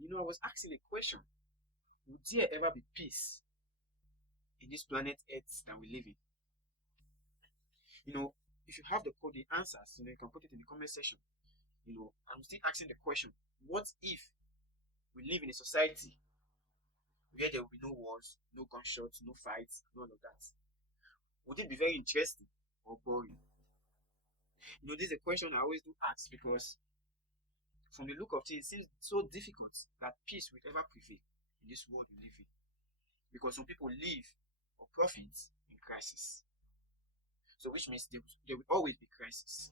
I was asking a question. Would there ever be peace in this planet Earth that we live in? You know, if you have the answers, you can put it in the comment section. I'm still asking the question, what if we live in a society where there will be no wars, no gunshots, no fights, none of that? Would it be very interesting or boring? This is a question I always do ask because from the look of things, it seems so difficult that peace will ever prevail in this world we live in. Because some people live or profit in crisis. So which means there will always be crisis.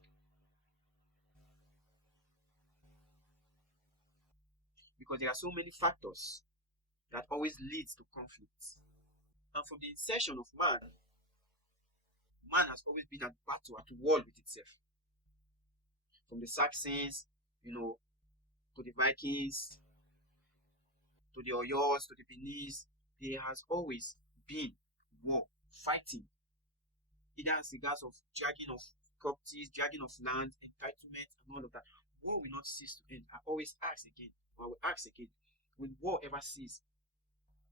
Because there are so many factors that always leads to conflicts. And from the inception of man has always been at battle, at war with itself. From the Saxons, to the Vikings, to the Oyos, to the Benis, there has always been war, fighting. Either as regards of dragging of properties, dragging of land, entitlement, and all of that. War will not cease to end. I always ask again, or I will ask again, will war ever cease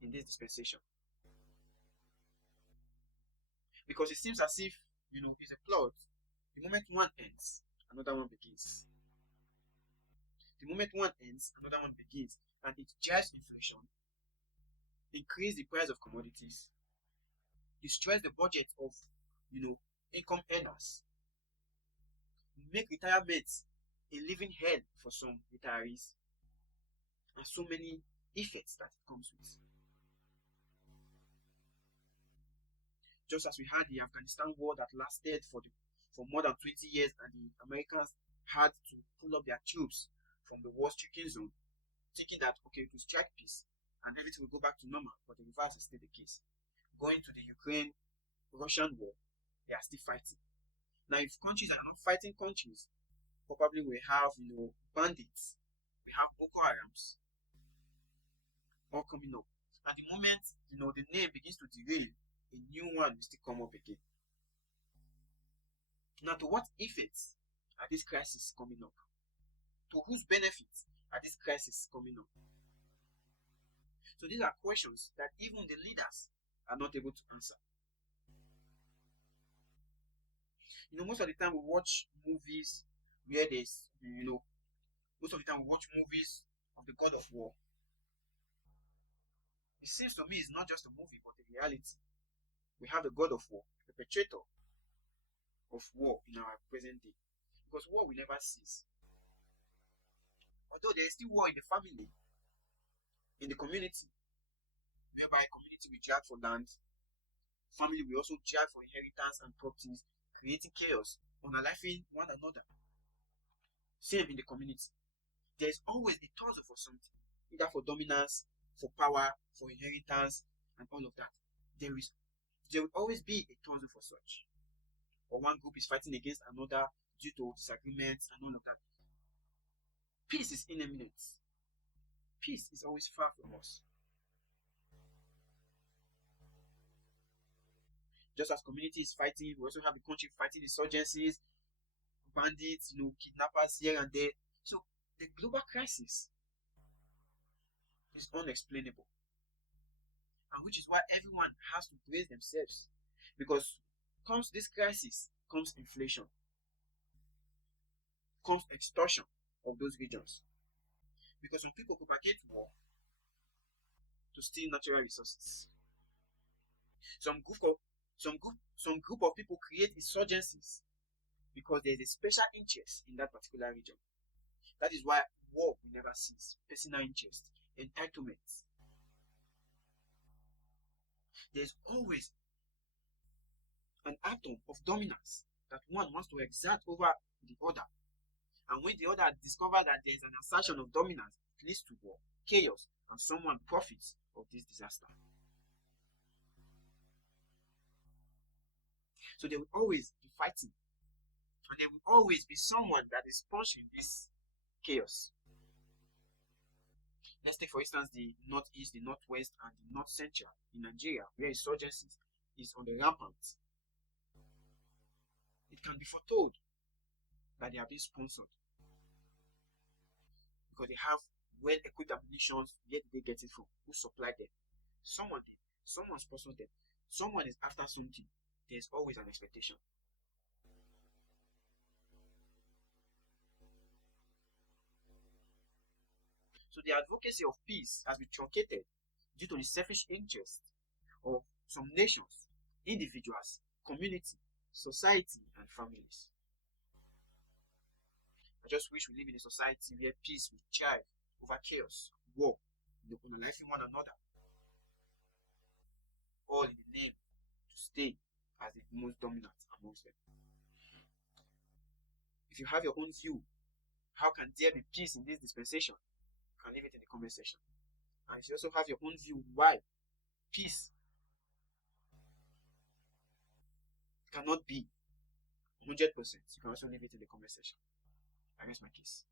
in this dispensation? Because it seems as if, it's a plot. The moment one ends, another one begins. The moment one ends, another one begins. And it drives inflation, increase the price of commodities, destroys the budget of, income earners, make retirement a living hell for some retirees, and so many effects that it comes with. Just as we had the Afghanistan war that lasted for more than 20 years, and the Americans had to pull up their troops from the war-stricken zone, thinking that, okay, to strike peace and everything will go back to normal, but the reverse is still the case. Going to the Ukraine-Russian war, they are still fighting. Now, if countries are not fighting countries, probably we have, bandits, we have Boko Harams, all coming up. At the moment, the name begins to derail, a new one will still come up again. Now, to what effects are these crises coming up? To whose benefits are these crises coming up? So these are questions that even the leaders are not able to answer. Most of the time we watch movies where there's, most of the time we watch movies of the God of War. It seems to me it's not just a movie, but a reality. We have the God of War, the perpetrator of war in our present day. Because war will never cease. Although there is still war in the family, in the community, whereby community will drag for land, family will also drag for inheritance and properties, creating chaos, unaliving one another. Same in the community. There is always a tussle for something, either for dominance, for power, for inheritance, and all of that. There will always be a tussle for such. Or one group is fighting against another due to disagreements and all of that. Peace is imminent. Peace is always far from us. Just as community is fighting, we also have the country fighting insurgencies, bandits, kidnappers here and there. So the global crisis is unexplainable. And which is why everyone has to brace themselves. Because comes this crisis, comes inflation, comes extortion of those regions. Because some people propagate war to steal natural resources. Some group of people create insurgencies because there is a special interest in that particular region. That is why war will never cease. Personal interest, entitlement. There's always an atom of dominance that one wants to exert over the other. And when the other discovers that there is an assertion of dominance, it leads to war, chaos, and someone profits of this disaster. So there will always be fighting. And there will always be someone that is sponsoring this chaos. Let's take, for instance, the northeast, the northwest, and the north central in Nigeria, where insurgencies is on the rampant. It can be foretold that they are being sponsored because they have When equipped ammunitions, where did they get it from? Who supplied them? Someone did. Someone sponsored them. Someone is after something. There's always an expectation. So the advocacy of peace has been truncated due to the selfish interest of some nations, individuals, community, society, and families. I just wish we live in a society where peace will thrive over chaos, war, colonizing one another, all in the name to stay as the most dominant amongst them. If you have your own view, how can there be peace in this dispensation? You can leave it in the comment section. And if you also have your own view why peace cannot be 100%, you can also leave it in the comment section. I rest my case.